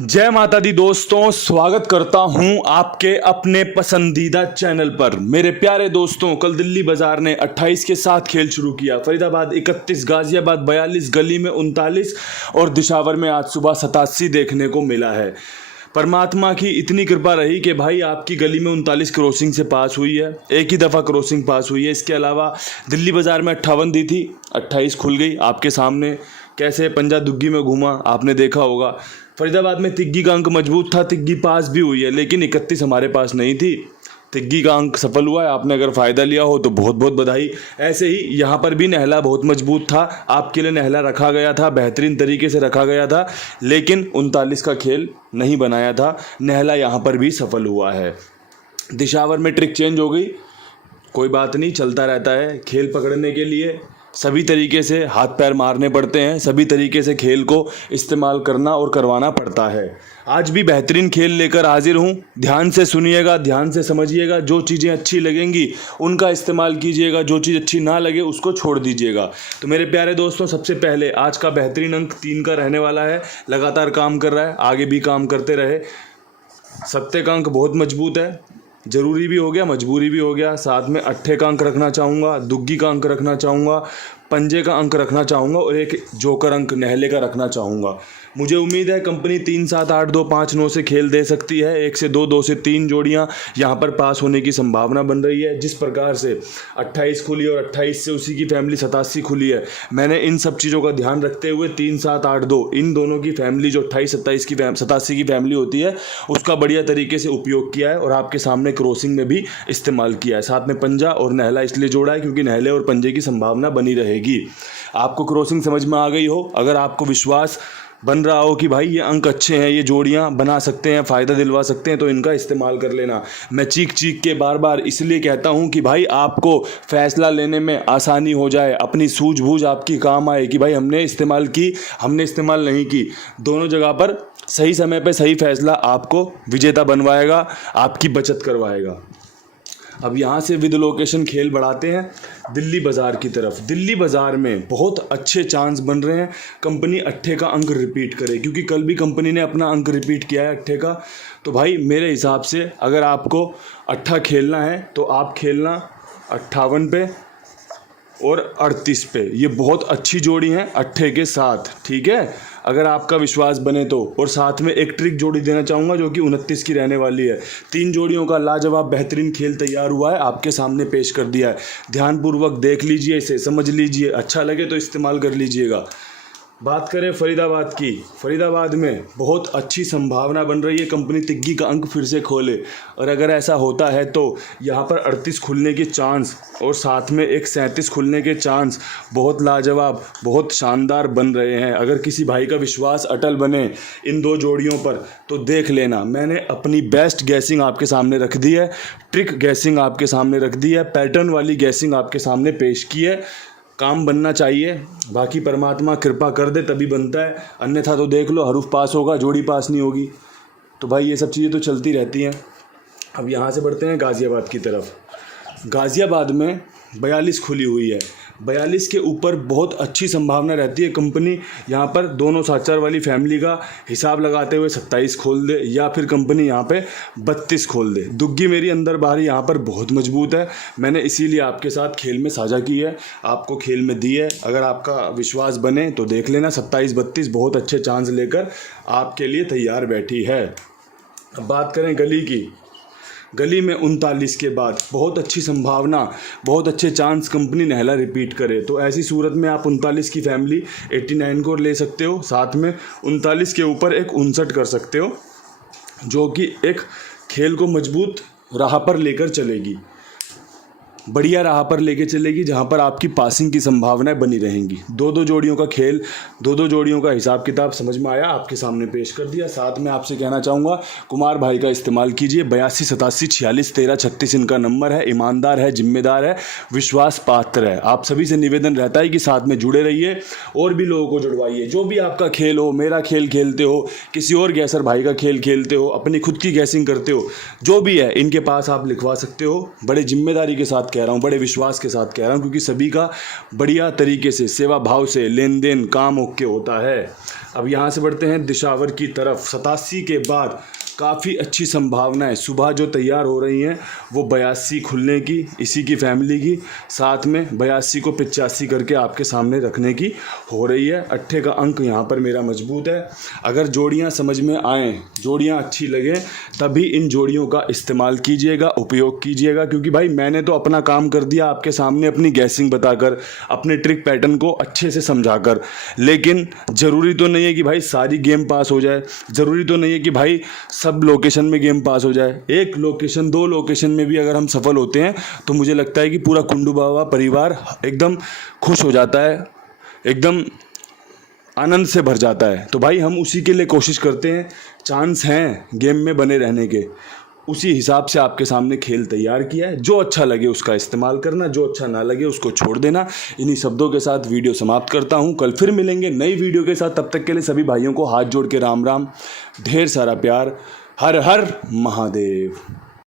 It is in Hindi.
जय माता दी दोस्तों, स्वागत करता हूं आपके अपने पसंदीदा चैनल पर। मेरे प्यारे दोस्तों, कल दिल्ली बाजार ने 28 के साथ खेल शुरू किया। फरीदाबाद 31, गाजियाबाद 42, गली में 39 और दिशावर में आज सुबह 87 देखने को मिला है। परमात्मा की इतनी कृपा रही कि भाई आपकी गली में 39 क्रॉसिंग से पास हुई है, एक ही दफ़ा क्रॉसिंग पास हुई है। इसके अलावा दिल्ली बाज़ार में 58 दी थी, 28 खुल गई आपके सामने। कैसे पंजा दुग्गी में घूमा आपने देखा होगा। फरीदाबाद में तिग्गी का अंक मजबूत था, तिग्गी पास भी हुई है, लेकिन 31 हमारे पास नहीं थी। तिग्गी का अंक सफल हुआ है। आपने अगर फ़ायदा लिया हो तो बहुत बहुत बधाई। ऐसे ही यहाँ पर भी नहला बहुत मजबूत था, आपके लिए नहला रखा गया था, बेहतरीन तरीके से रखा गया था, लेकिन 39 का खेल नहीं बनाया था। नहला यहाँ पर भी सफल हुआ है। दिशावर में ट्रिक चेंज हो गई, कोई बात नहीं, चलता रहता है। खेल पकड़ने के लिए सभी तरीके से हाथ पैर मारने पड़ते हैं, सभी तरीके से खेल को इस्तेमाल करना और करवाना पड़ता है। आज भी बेहतरीन खेल लेकर हाजिर हूँ। ध्यान से सुनिएगा, ध्यान से समझिएगा, जो चीज़ें अच्छी लगेंगी उनका इस्तेमाल कीजिएगा, जो चीज़ अच्छी ना लगे उसको छोड़ दीजिएगा। तो मेरे प्यारे दोस्तों, सबसे पहले आज का बेहतरीन अंक 3 का रहने वाला है। लगातार काम कर रहा है, आगे भी काम करते रहे। सत्ते का अंक बहुत मजबूत है, ज़रूरी भी हो गया, मजबूरी भी हो गया। साथ में अट्ठे का अंक रखना चाहूँगा, दुग्गी का अंक रखना चाहूँगा, पंजे का अंक रखना चाहूँगा और एक जोकर अंक नहले का रखना चाहूँगा। मुझे उम्मीद है कंपनी 3, 7, 8, 2, 5, 9 से खेल दे सकती है। 1 से 2, 2 से 3 जोड़ियाँ यहाँ पर पास होने की संभावना बन रही है। जिस प्रकार से 28 खुली और 28 से उसी की फैमिली 87 खुली है, मैंने इन सब चीज़ों का ध्यान रखते हुए 3, 7, 8, 2 इन दोनों की फैमिली जो 28, 27 की 87 की फैमिली होती है उसका बढ़िया तरीके से उपयोग किया है और आपके सामने क्रॉसिंग में भी इस्तेमाल किया है। साथ में पंजा और नहला इसलिए जोड़ा है क्योंकि नहले और पंजे की संभावना बनी रहेगी। आपको क्रॉसिंग समझ में आ गई हो, अगर आपको विश्वास बन रहा हो कि भाई ये अंक अच्छे हैं, ये जोड़ियां बना सकते हैं, फ़ायदा दिलवा सकते हैं, तो इनका इस्तेमाल कर लेना। मैं चीख चीख के बार बार इसलिए कहता हूं कि भाई आपको फ़ैसला लेने में आसानी हो जाए, अपनी सूझबूझ आपकी काम आए कि भाई हमने इस्तेमाल की, हमने इस्तेमाल नहीं की। दोनों जगह पर सही समय पर सही फ़ैसला आपको विजेता बनवाएगा, आपकी बचत करवाएगा। अब यहाँ से विद लोकेशन खेल बढ़ाते हैं दिल्ली बाज़ार की तरफ। दिल्ली बाज़ार में बहुत अच्छे चांस बन रहे हैं कंपनी अट्ठे का अंक रिपीट करे, क्योंकि कल भी कंपनी ने अपना अंक रिपीट किया है अट्ठे का। तो भाई मेरे हिसाब से अगर आपको अट्ठा खेलना है तो आप खेलना 58 पे और 38 पे। ये बहुत अच्छी जोड़ी है अट्ठे के साथ, ठीक है, अगर आपका विश्वास बने तो। और साथ में एक ट्रिक जोड़ी देना चाहूँगा जो कि 29 की रहने वाली है। 3 जोड़ियों का लाजवाब बेहतरीन खेल तैयार हुआ है, आपके सामने पेश कर दिया है। ध्यानपूर्वक देख लीजिए, इसे समझ लीजिए, अच्छा लगे तो इस्तेमाल कर लीजिएगा। बात करें फरीदाबाद की, फरीदाबाद में बहुत अच्छी संभावना बन रही है कंपनी तिग्गी का अंक फिर से खोले, और अगर ऐसा होता है तो यहाँ पर 38 खुलने के चांस और साथ में एक 37 खुलने के चांस बहुत लाजवाब, बहुत शानदार बन रहे हैं। अगर किसी भाई का विश्वास अटल बने इन 2 जोड़ियों पर तो देख लेना, मैंने अपनी बेस्ट गैसिंग आपके सामने रख दी है, ट्रिक गैसिंग आपके सामने रख दी है, पैटर्न वाली गैसिंग आपके सामने पेश की है। काम बनना चाहिए, बाकी परमात्मा कृपा कर दे तभी बनता है, अन्यथा तो देख लो हरूफ पास होगा, जोड़ी पास नहीं होगी। तो भाई ये सब चीज़ें तो चलती रहती हैं। अब यहाँ से बढ़ते हैं गाज़ियाबाद की तरफ। गाज़ियाबाद में 42 खुली हुई है, 42 के ऊपर बहुत अच्छी संभावना रहती है कंपनी यहाँ पर दोनों साचार वाली फैमिली का हिसाब लगाते हुए 27 खोल दे, या फिर कंपनी यहाँ पे 32 खोल दे। दुग्गी मेरी अंदर बाहरी यहाँ पर बहुत मजबूत है, मैंने इसीलिए आपके साथ खेल में साझा की है, आपको खेल में दी है। अगर आपका विश्वास बने तो देख लेना, 27-32 बहुत अच्छे चांस लेकर आपके लिए तैयार बैठी है। अब बात करें गली की, गली में 39 के बाद बहुत अच्छी संभावना, बहुत अच्छे चांस कंपनी नहला रिपीट करे, तो ऐसी सूरत में आप 39 की फैमिली 89 को ले सकते हो, साथ में 39 के ऊपर एक 59 कर सकते हो, जो कि एक खेल को मजबूत राह पर लेकर चलेगी, बढ़िया राह पर लेके चलेगी, जहां पर आपकी पासिंग की संभावनाएं बनी रहेंगी। 2-2 जोड़ियों का खेल, 2-2 जोड़ियों का हिसाब किताब समझ में आया, आपके सामने पेश कर दिया। साथ में आपसे कहना चाहूँगा कुमार भाई का इस्तेमाल कीजिए, 82 87 46 13 36 इनका नंबर है। ईमानदार है, जिम्मेदार है, विश्वास पात्र है। आप सभी से निवेदन रहता है कि साथ में जुड़े रहिए और भी लोगों को जुड़वाइए। जो भी आपका खेल हो, मेरा खेल खेलते हो, किसी और गैसर भाई का खेल खेलते हो, अपनी खुद की गैसिंग करते हो, जो भी है इनके पास आप लिखवा सकते हो, बड़े जिम्मेदारी के साथ साथ कह रहा हूँ, बड़े विश्वास के साथ कह रहा हूँ, क्योंकि सभी का बढ़िया तरीके से सेवा भाव से लेन देन काम ओके होता है। अब यहाँ से बढ़ते हैं दिशावर की तरफ। 87 के बाद काफ़ी अच्छी संभावनाएं सुबह जो तैयार हो रही हैं वो 82 खुलने की, इसी की फैमिली की, साथ में 82 को 85 करके आपके सामने रखने की हो रही है। 8 का अंक यहाँ पर मेरा मजबूत है। अगर जोड़ियाँ समझ में आएँ, जोड़ियाँ अच्छी लगें, तभी इन जोड़ियों का इस्तेमाल कीजिएगा, उपयोग कीजिएगा। क्योंकि भाई मैंने तो अपना काम कर दिया आपके सामने, अपनी गैसिंग बताकर, अपने ट्रिक पैटर्न को अच्छे से समझाकर। लेकिन ज़रूरी तो नहीं है कि भाई सारी गेम पास हो जाए, ज़रूरी तो नहीं है कि भाई सब लोकेशन में गेम पास हो जाए। एक लोकेशन, 2 लोकेशन में भी अगर हम सफल होते हैं तो मुझे लगता है कि पूरा कुंडू बाबा परिवार एकदम खुश हो जाता है, एकदम आनंद से भर जाता है। तो भाई हम उसी के लिए कोशिश करते हैं, चांस हैं गेम में बने रहने के, उसी हिसाब से आपके सामने खेल तैयार किया है। जो अच्छा लगे उसका इस्तेमाल करना, जो अच्छा ना लगे उसको छोड़ देना। इन्हीं शब्दों के साथ वीडियो समाप्त करता हूं। कल फिर मिलेंगे नई वीडियो के साथ। तब तक के लिए सभी भाइयों को हाथ जोड़ के राम राम, ढेर सारा प्यार। हर हर महादेव।